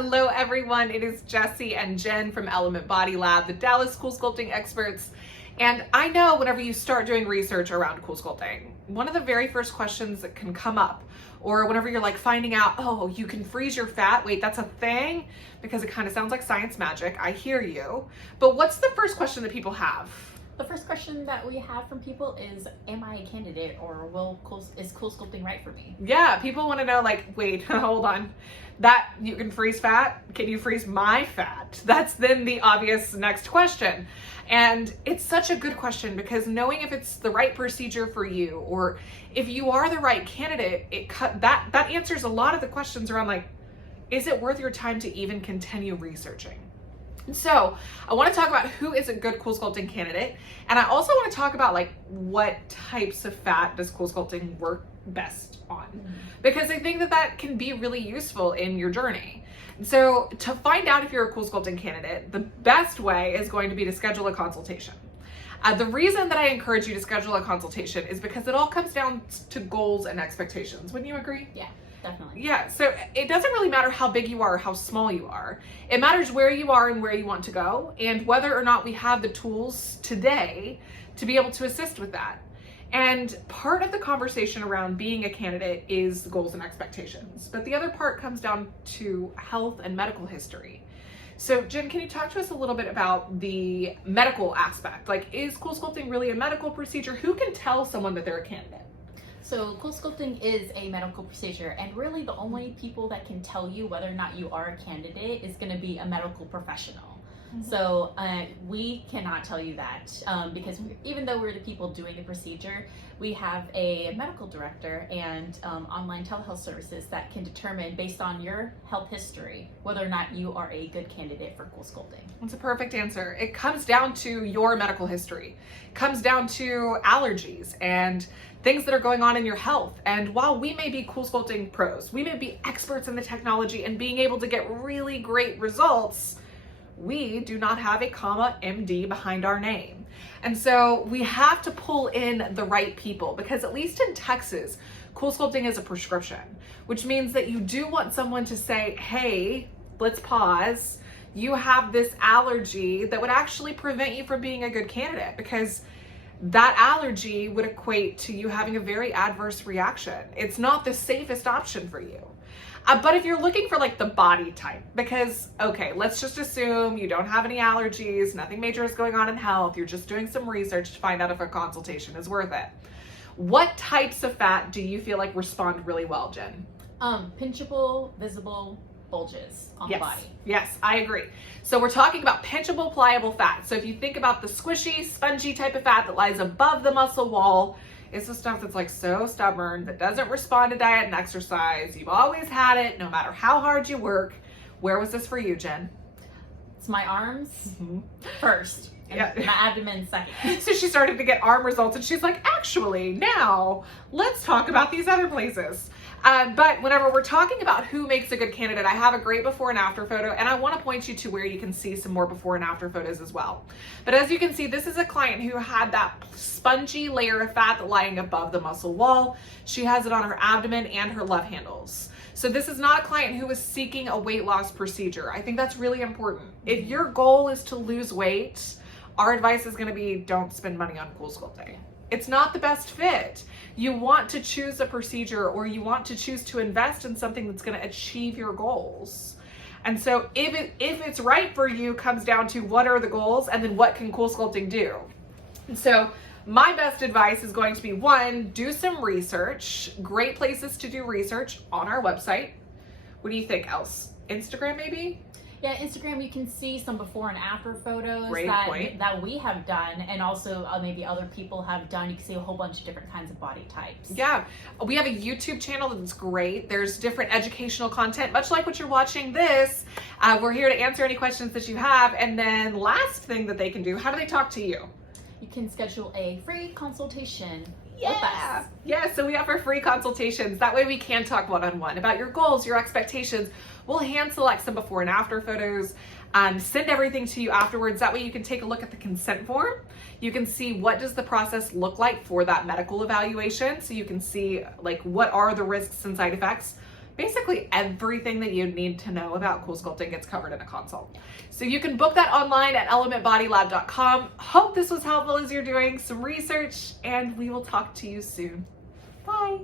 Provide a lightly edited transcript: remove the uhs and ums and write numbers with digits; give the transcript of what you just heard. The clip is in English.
Hello everyone, it is Jessie and Jen from Element Body Lab, the Dallas CoolSculpting experts. And I know whenever you start doing research around CoolSculpting, one of the very first questions that can come up, or whenever you're like finding out, oh, you can freeze your fat, wait, that's a thing? Because it kind of sounds like science magic, I hear you. But what's the first question that people have? The first question that we have from people is, am I a candidate, or is CoolSculpting right for me? Yeah, people want to know, like, wait, hold on. That you can freeze fat? Can you freeze my fat? That's then the obvious next question. And it's such a good question because knowing if it's the right procedure for you or if you are the right candidate, that answers a lot of the questions around like, is it worth your time to even continue researching? So I want to talk about who is a good CoolSculpting candidate. And I also want to talk about like what types of fat does CoolSculpting work best on, because I think that can be really useful in your journey. So to find out if you're a CoolSculpting candidate, the best way is going to be to schedule a consultation. The reason that I encourage you to schedule a consultation is because it all comes down to goals and expectations. Wouldn't you agree? Yeah. Definitely. Yeah, so it doesn't really matter how big you are or how small you are. It matters where you are and where you want to go and whether or not we have the tools today to be able to assist with that. And part of the conversation around being a candidate is goals and expectations, but the other part comes down to health and medical history. So Jen, can you talk to us a little bit about the medical aspect? Like, is CoolSculpting really a medical procedure? Who can tell someone that they're a candidate? So CoolSculpting is a medical procedure, and really the only people that can tell you whether or not you are a candidate is going to be a medical professional. So we cannot tell you that because even though we're the people doing the procedure, we have a medical director and online telehealth services that can determine based on your health history whether or not you are a good candidate for CoolSculpting. That's a perfect answer. It comes down to your medical history. It comes down to allergies and things that are going on in your health. And while we may be CoolSculpting pros, we may be experts in the technology and being able to get really great results, we do not have a comma MD behind our name. And so we have to pull in the right people because at least in Texas, CoolSculpting is a prescription, which means that you do want someone to say, hey, let's pause. You have this allergy that would actually prevent you from being a good candidate because that allergy would equate to you having a very adverse reaction. It's not the safest option for you. But if you're looking for like the body type, because, okay, let's just assume you don't have any allergies, nothing major is going on in health, you're just doing some research to find out if a consultation is worth it. What types of fat do you feel like respond really well, Jen? Pinchable, visible bulges on the body. Yes, I agree. So we're talking about pinchable, pliable fat. So if you think about the squishy, spongy type of fat that lies above the muscle wall, it's the stuff that's like so stubborn, that doesn't respond to diet and exercise. You've always had it, no matter how hard you work. Where was this for you, Jen? It's my arms first, and my abdomen second. So she started to get arm results and she's like, actually, now let's talk about these other places. But whenever we're talking about who makes a good candidate, I have a great before and after photo, and I want to point you to where you can see some more before and after photos as well. But as you can see, this is a client who had that spongy layer of fat lying above the muscle wall. She has it on her abdomen and her love handles. So this is not a client who is seeking a weight loss procedure. I think that's really important. If your goal is to lose weight, our advice is going to be don't spend money on CoolSculpting. It's not the best fit. You want to choose a procedure or you want to choose to invest in something that's going to achieve your goals. And so if it's right for you, comes down to what are the goals and then what can CoolSculpting do? And so my best advice is going to be, one, do some research. Great places to do research on our website. What do you think else? Instagram maybe? Yeah, Instagram, you can see some before and after photos that we have done, and also maybe other people have done. You can see a whole bunch of different kinds of body types. Yeah, we have a YouTube channel that's great. There's different educational content, much like what you're watching this. We're here to answer any questions that you have. And then last thing that they can do, how do they talk to you? You can schedule a free consultation. Yeah, so we offer free consultations. That way we can talk one-on-one about your goals, your expectations. We'll hand select some before and after photos, send everything to you afterwards. That way you can take a look at the consent form. You can see what does the process look like for that medical evaluation. So you can see like what are the risks and side effects. basically everything that you need to know about CoolSculpting gets covered in a consult. So you can book that online at elementbodylab.com. Hope this was helpful as you're doing some research, and we will talk to you soon. Bye.